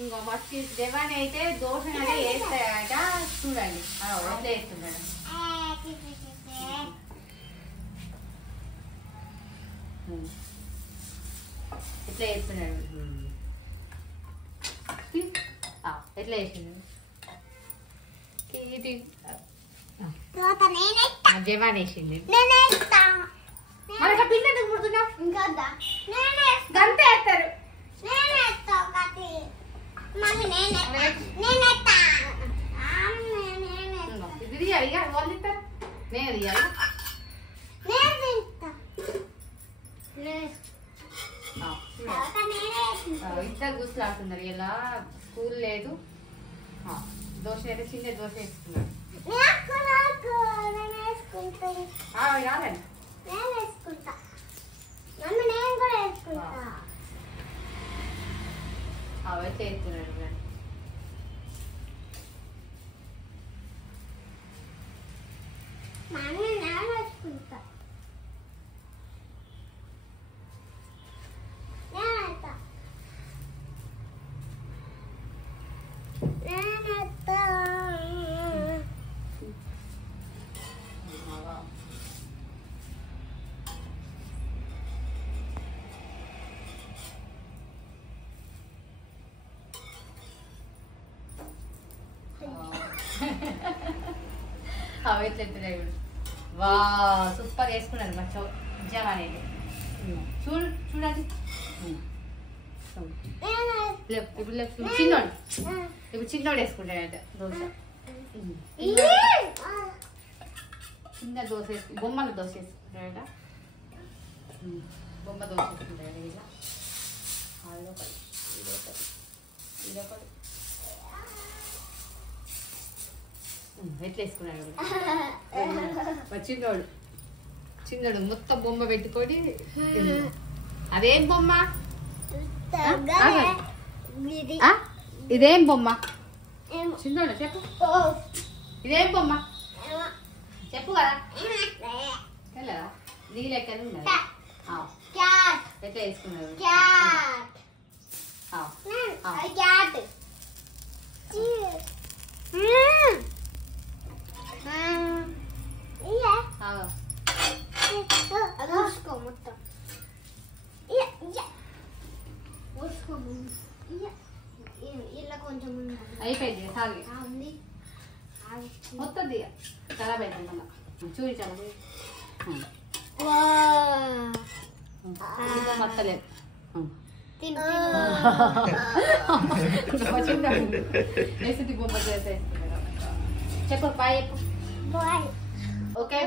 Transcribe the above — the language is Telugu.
ఇంకో మస్తు దేవాని అయితే దోశ అనేది వేస్తాయట చూడండి ఎట్లా వేస్తున్నాడు ఎట్లా వేస్తున్నాడు ఎట్లా వేస్తున్నాడు జవాన్ వేసింది మనకి పిల్ల ఎందుకు పుడుతున్నావు గంట వేస్తారు ఇది తీయాలి ఇక వాళ్ళు తింటారు నేను తీయాలి ఇద్దరు గుర్తులాడుతున్నారు ఇలా స్కూల్ లేదు దోశ అయితే చిన్న దోశ వేసుకున్నాడు రాదండి అవైతే వేస్తున్నాడు అవైతే వా సూపర్ వేసుకున్నాను మా నిజంగా అనేది చూడండి ఇప్పుడు చిన్నోడు చిన్నోడు వేసుకుంటాడంట దోశ చిన్న దోశ వేసుకు బొమ్మల దోశ వేసుకుంటాడట బొమ్మ దోశ వేసుకుంటాడు ఇలా అదొకటి ఇదొకటి ఇదొకటి ఎట్లా వేసుకున్నాడు చిన్నోడు చిన్నోడు మొత్తం బొమ్మ పెట్టుకొని అదేం బొమ్మ ఇదేం బొమ్మ చిన్నోడు చెప్పు ఇదేం బొమ్మ చెప్పు కదా తెల్లదా నీ లెక్క ఉన్నది ఎట్లా వేసుకున్నాడు అయిపోయింది సాగి మొత్తం దిగ ఖరాబ్ అవుతుంది మళ్ళీ చూపించాలి మొత్తలేదు బొమ్మ చేసేస్తున్నాడు చెప్పు బాయ్ చెప్పు ఓకే